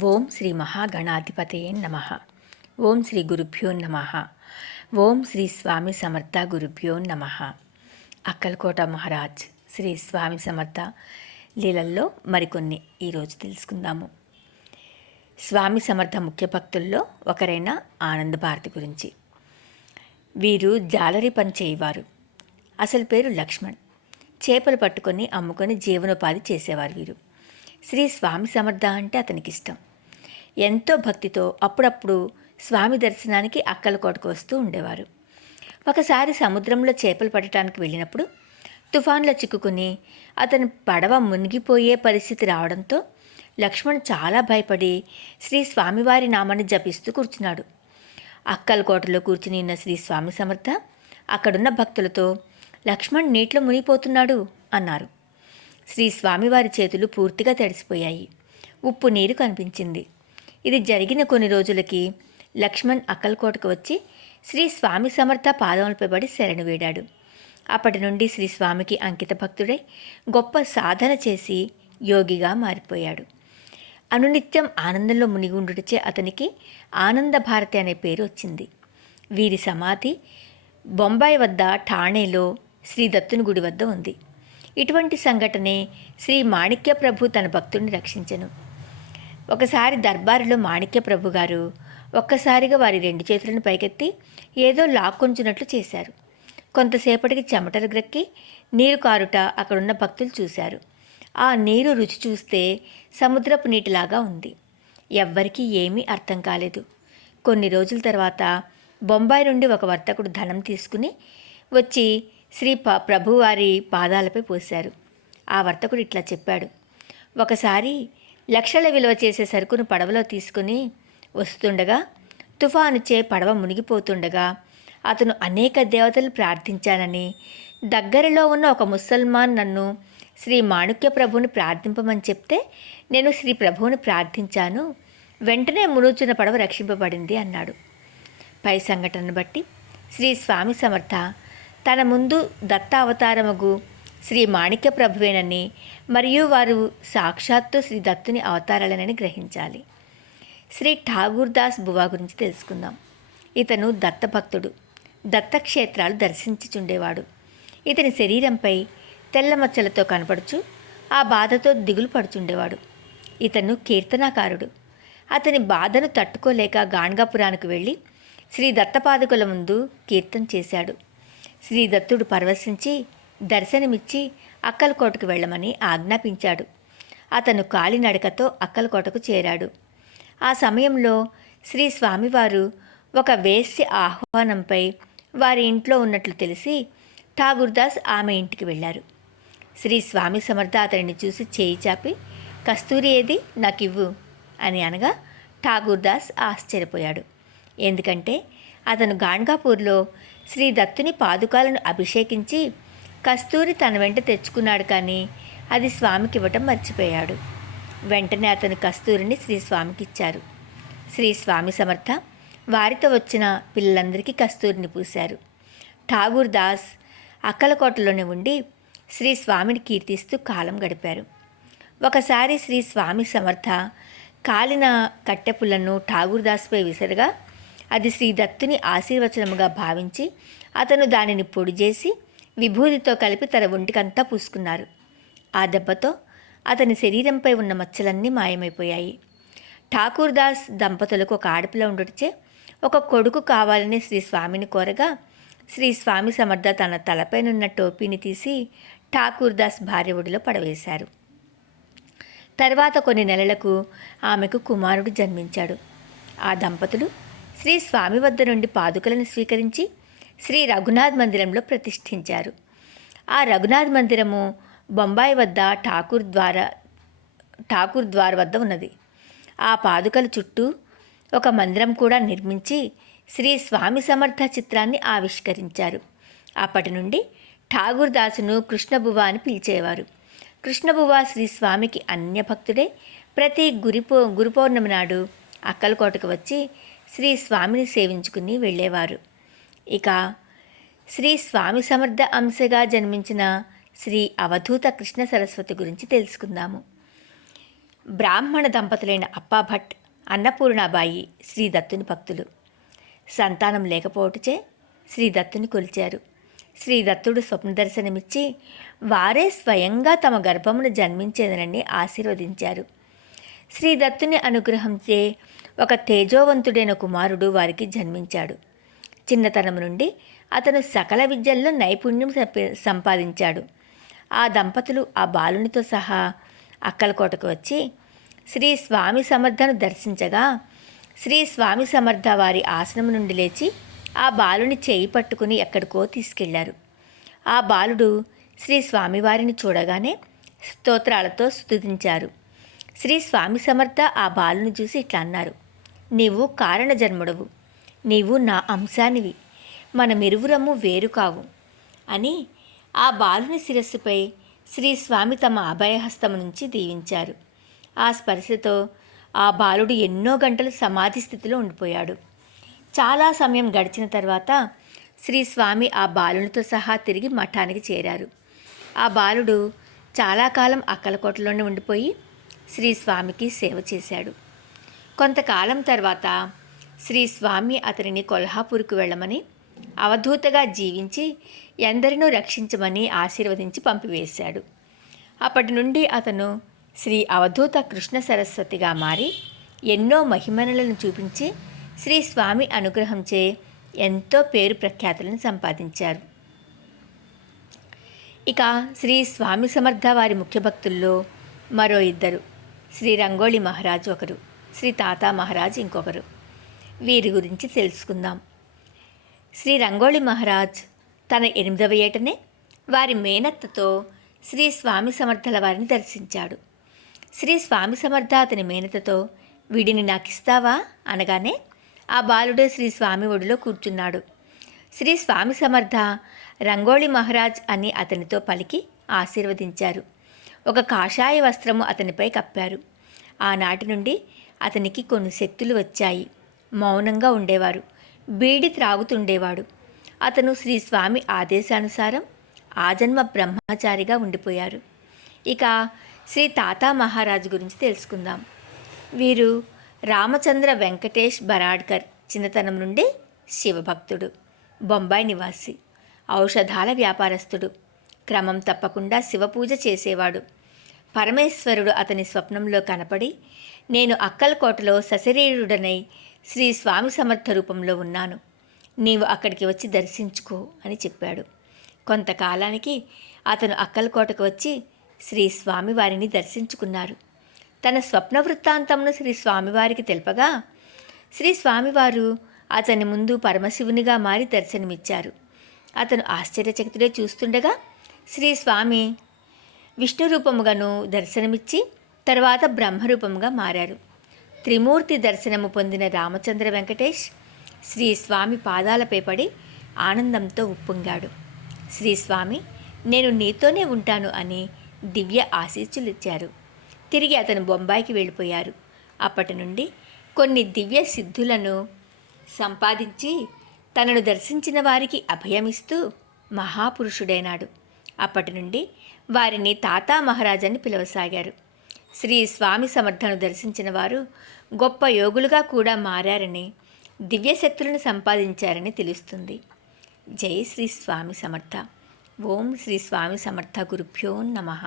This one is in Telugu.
ఓం శ్రీ మహాగణాధిపతయే నమ. ఓం శ్రీ గురుభ్యో నమ. ఓం శ్రీ స్వామి సమర్థ గురుభ్యో నమ. అక్కలకోట మహారాజ్ శ్రీ స్వామి సమర్థ లీలల్లో మరికొన్ని ఈరోజు తెలుసుకుందాము. స్వామి సమర్థ ముఖ్య భక్తుల్లో ఒకరైన ఆనంద భారతి గురించి. వీరు జాలరీ పని చేయవారు. అసలు పేరు లక్ష్మణ్. చేపలు పట్టుకొని అమ్ముకొని జీవనోపాధి చేసేవారు వీరు. శ్రీ స్వామి సమర్థ అంటే అతనికి ఇష్టం ఎంతో భక్తితో అప్పుడప్పుడు స్వామి దర్శనానికి అక్కలకోటకు వస్తూ ఉండేవారు. ఒకసారి సముద్రంలో చేపలు పట్టడానికి వెళ్ళినప్పుడు తుఫాన్లో చిక్కుకుని అతని పడవ మునిగిపోయే పరిస్థితి రావడంతో లక్ష్మణ్ చాలా భయపడి శ్రీ స్వామివారి నామాన్ని జపిస్తూ కూర్చున్నాడు. అక్కలకోటలో కూర్చుని ఉన్న శ్రీ స్వామి సమర్థ అక్కడున్న భక్తులతో లక్ష్మణ్ నీటిలో మునిగిపోతున్నాడు అన్నారు. శ్రీ స్వామివారి చేతులు పూర్తిగా తడిసిపోయాయి. ఉప్పు నీరు కనిపించింది. ఇది జరిగిన కొన్ని రోజులకి లక్ష్మణ్ అక్కలకోటకు వచ్చి శ్రీ స్వామి సమర్థ పాదములపై పడి శరణు వేడాడు. అప్పటి నుండి శ్రీ స్వామికి అంకిత భక్తుడై గొప్ప సాధన చేసి యోగిగా మారిపోయాడు. అనునిత్యం ఆనందంలో మునిగుండుటచే అతనికి ఆనంద భారతి అనే పేరు వచ్చింది. వీరి సమాధి బొంబాయి వద్ద ఠాణేలో శ్రీ దత్తుని గుడి వద్ద ఉంది. ఇటువంటి సంఘటనే శ్రీ మాణిక్య ప్రభు తన భక్తుడిని రక్షించను. ఒకసారి దర్బారులో మాణిక్య ప్రభు గారు ఒక్కసారిగా వారి రెండు చేతులను పైకెత్తి ఏదో లాక్కొంచున్నట్లు చేశారు. కొంతసేపటికి చెమటలు గ్రక్కి నీరు కారుట అక్కడున్న భక్తులు చూశారు. ఆ నీరు రుచి చూస్తే సముద్రపు నీటిలాగా ఉంది. ఎవ్వరికీ ఏమీ అర్థం కాలేదు. కొన్ని రోజుల తర్వాత బొంబాయి నుండి ఒక వర్తకుడు ధనం తీసుకుని వచ్చి శ్రీ ప ప్రభువారి పాదాలపై పోశారు. ఆ వర్తకుడు ఇట్లా చెప్పాడు. ఒకసారి లక్షల విలువ చేసే సరుకును పడవలో తీసుకుని వస్తుండగా తుఫానుచే పడవ మునిగిపోతుండగా అతను అనేక దేవతలు ప్రార్థించానని దగ్గరలో ఉన్న ఒక ముసల్మాన్ నన్ను శ్రీ మాణిక్య ప్రభువుని ప్రార్థింపమని చెప్తే నేను శ్రీ ప్రభువుని ప్రార్థించాను వెంటనే మునుచున్న పడవ రక్షింపబడింది అన్నాడు. పై సంఘటనను బట్టి శ్రీ స్వామి సమర్థ తన ముందు దత్త అవతారముగు శ్రీ మాణిక్య ప్రభువేనని మరియు వారు సాక్షాత్తు శ్రీ దత్తుని అవతారాలనని గ్రహించాలి. శ్రీ ఠాగూర్ దాస్ బువా గురించి తెలుసుకుందాం. ఇతను దత్తభక్తుడు. దత్తక్షేత్రాలు దర్శించుచుండేవాడు. ఇతని శరీరంపై తెల్ల మచ్చలతో కనపడుచు ఆ బాధతో దిగులు పడుచుండేవాడు. ఇతను కీర్తనాకారుడు. అతని బాధను తట్టుకోలేక గాణగాపురానికి వెళ్ళి శ్రీ దత్తపాదుకుల ముందు కీర్తన చేశాడు. శ్రీదత్తుడు పరవశించి దర్శనమిచ్చి అక్కలకోటకు వెళ్ళమని ఆజ్ఞాపించాడు. అతను కాలినడకతో అక్కలకోటకు చేరాడు. ఆ సమయంలో శ్రీ స్వామివారు ఒక వేశ్య ఆహ్వానంపై వారి ఇంట్లో ఉన్నట్లు తెలిసి ఠాగూర్దాస్ ఆమె ఇంటికి వెళ్ళారు. శ్రీ స్వామి సమర్థ అతడిని చూసి చేయి చాపి కస్తూరి ఏది? నాకివ్వు అని అనగా ఠాగూర్దాస్ ఆశ్చర్యపోయాడు. ఎందుకంటే అతను గాణ్గాపూర్లో శ్రీ దత్తుని పాదుకాలను అభిషేకించి కస్తూరి తన వెంట తెచ్చుకున్నాడు కానీ అది స్వామికి ఇవ్వటం మర్చిపోయాడు. వెంటనే అతను కస్తూరిని శ్రీ స్వామికి ఇచ్చారు. శ్రీ స్వామి సమర్థ వారితో వచ్చిన పిల్లలందరికీ కస్తూరిని పూశారు. ఠాగూర్ దాస్ అక్కలకోటలోనే ఉండి శ్రీ స్వామిని కీర్తిస్తూ కాలం గడిపారు. ఒకసారి శ్రీ స్వామి సమర్థ కాలిన కట్టెపులను ఠాగూర్ దాస్పై విసరగా అది శ్రీ దత్తుని ఆశీర్వచనముగా భావించి అతను దానిని పొడి చేసి విభూతితో కలిపి తన ఒంటికంతా పూసుకున్నారు. ఆ దెబ్బతో అతని శరీరంపై ఉన్న మచ్చలన్నీ మాయమైపోయాయి. ఠాకూర్ దాస్ దంపతులకు ఒక ఆడపిల్ల ఉండటచే ఒక కొడుకు కావాలని శ్రీ స్వామిని కోరగా శ్రీ స్వామి సమర్థ తన తలపైనున్న టోపీని తీసి ఠాకూర్ దాస్ భార్య ఒడిలో పడవేశారు. తర్వాత కొన్ని నెలలకు ఆమెకు కుమారుడు జన్మించాడు. ఆ దంపతులు శ్రీ స్వామి వద్ద నుండి పాదుకలను స్వీకరించి శ్రీ రఘునాథ్ మందిరంలో ప్రతిష్ఠించారు. ఆ రఘునాథ్ మందిరము బొంబాయి వద్ద ఠాకూర్ ద్వార ఠాకూర్ ద్వార్ వద్ద ఉన్నది. ఆ పాదుకల చుట్టూ ఒక మందిరం కూడా నిర్మించి శ్రీ స్వామి సమర్థ చిత్రాన్ని ఆవిష్కరించారు. అప్పటి నుండి ఠాగూర్ దాసును కృష్ణబువ అని పిలిచేవారు. కృష్ణబువ శ్రీ స్వామికి అన్యభక్తుడే ప్రతి గురి గురు పౌర్ణమి నాడు అక్కలకోటకు వచ్చి శ్రీ స్వామిని సేవించుకుని వెళ్ళేవారు. ఇక శ్రీ స్వామి సమర్థ అంశగా జన్మించిన శ్రీ అవధూత కృష్ణ సరస్వతి గురించి తెలుసుకుందాము. బ్రాహ్మణ దంపతులైన అప్పాభట్ అన్నపూర్ణాబాయి శ్రీ దత్తుని భక్తులు. సంతానం లేకపోవటచే శ్రీ దత్తుని కొలిచారు. శ్రీ దత్తుడు స్వప్న దర్శనమిచ్చి వారే స్వయంగా తమ గర్భమును జన్మించేదనని ఆశీర్వదించారు. శ్రీ దత్తుని అనుగ్రహంచే ఒక తేజోవంతుడైన కుమారుడు వారికి జన్మించాడు. చిన్నతనం నుండి అతను సకల విద్యల్లో నైపుణ్యం సంపాదించాడు. ఆ దంపతులు ఆ బాలునితో సహా అక్కలకోటకు వచ్చి శ్రీ స్వామి సమర్థను దర్శించగా శ్రీ స్వామి సమర్థ వారి ఆసనం నుండి లేచి ఆ బాలుని చేయి పట్టుకుని ఎక్కడికో తీసుకెళ్ళారు. ఆ బాలుడు శ్రీ స్వామివారిని చూడగానే స్తోత్రాలతో స్తుతించారు. శ్రీ స్వామి సమర్థ ఆ బాలుని చూసి ఇట్లా అన్నారు. నీవు కారణజన్ముడవు. నీవు నా అంశానివి. మనమిరువురము వేరు కావు. అని ఆ బాలుని శిరస్సుపై శ్రీ స్వామి తమ అభయహస్తం నుంచి దీవించారు. ఆ స్పర్శతో ఆ బాలుడు ఎన్నో గంటలు సమాధి స్థితిలో ఉండిపోయాడు. చాలా సమయం గడిచిన తర్వాత శ్రీ స్వామి ఆ బాలునితో సహా తిరిగి మఠానికి చేరారు. ఆ బాలుడు చాలా కాలం అక్కలకోటలోనే ఉండిపోయి శ్రీ స్వామికి సేవ చేశాడు. కొంతకాలం తర్వాత శ్రీ స్వామి అతనిని కొల్హాపూర్కు వెళ్ళమని అవధూతగా జీవించి ఎందరినో రక్షించమని ఆశీర్వదించి పంపివేశాడు. అప్పటి నుండి అతను శ్రీ అవధూత కృష్ణ సరస్వతిగా మారి ఎన్నో మహిమనులను చూపించి శ్రీ స్వామి అనుగ్రహంచే ఎంతో పేరు ప్రఖ్యాతులను సంపాదించారు. ఇక శ్రీ స్వామి సమర్థ వారి ముఖ్య భక్తుల్లో మరో ఇద్దరు శ్రీ రంగోళి మహారాజు ఒకరు. శ్రీ తాతా మహారాజ్ ఇంకొకరు. వీరి గురించి తెలుసుకుందాం. శ్రీ రంగోళి మహారాజ్ తన ఎనిమిదవ ఏటనే వారి మేనత్తతో శ్రీ స్వామి సమర్థల వారిని దర్శించాడు. శ్రీ స్వామి సమర్థ అతని మేనతతో వీడిని నాకిస్తావా? అనగానే ఆ బాలుడే శ్రీ స్వామి ఒడిలో కూర్చున్నాడు. శ్రీ స్వామి సమర్థ రంగోళి మహారాజ్ అని అతనితో పలికి ఆశీర్వదించారు. ఒక కాషాయ వస్త్రము అతనిపై కప్పారు. ఆనాటి నుండి అతనికి కొన్ని శక్తులు వచ్చాయి. మౌనంగా ఉండేవారు. బీడి త్రాగుతుండేవాడు. అతను శ్రీ స్వామి ఆదేశానుసారం ఆజన్మ బ్రహ్మచారిగా ఉండిపోయారు. ఇక శ్రీ తాతా మహారాజు గురించి తెలుసుకుందాం. వీరు రామచంద్ర వెంకటేష్ బరాడ్కర్ చిన్నతనం నుండి శివభక్తుడు బొంబాయి నివాసి ఔషధాల వ్యాపారస్తుడు క్రమం తప్పకుండా శివపూజ చేసేవాడు. పరమేశ్వరుడు అతని స్వప్నంలో కనపడి నేను అక్కలకోటలో సశరీరుడనై శ్రీ స్వామి సమర్థ రూపంలో ఉన్నాను. నీవు అక్కడికి వచ్చి దర్శించుకో అని చెప్పాడు. కొంతకాలానికి అతను అక్కలకోటకు వచ్చి శ్రీ స్వామివారిని దర్శించుకున్నారు. తన స్వప్న వృత్తాంతంను శ్రీ స్వామివారికి తెలుపగా శ్రీ స్వామివారు అతని ముందు పరమశివునిగా మారి దర్శనమిచ్చారు. అతను ఆశ్చర్యచకితుడే చూస్తుండగా శ్రీ స్వామి విష్ణు రూపముగాను దర్శనమిచ్చి తర్వాత బ్రహ్మరూపంగా మారారు. త్రిమూర్తి దర్శనము పొందిన రామచంద్ర వెంకటేష్ శ్రీ స్వామి పాదాలపై పడి ఆనందంతో ఉప్పొంగాడు. శ్రీ స్వామి నేను నీతోనే ఉంటాను అని దివ్య ఆశీస్సులిచ్చారు. తిరిగి అతను బొంబాయికి వెళ్ళిపోయారు. అప్పటి నుండి కొన్ని దివ్య సిద్ధులను సంపాదించి తనను దర్శించిన వారికి అభయమిస్తూ మహాపురుషుడైనాడు. అప్పటి నుండి వారిని తాతా మహారాజ్ అని పిలవసాగారు. శ్రీ స్వామి సమర్థను దర్శించిన వారు గొప్ప యోగులుగా కూడా మారారని దివ్యశక్తులను సంపాదించారని తెలుస్తుంది. జై శ్రీ స్వామి సమర్థ. ఓం శ్రీ స్వామి సమర్థ గురుభ్యో నమః.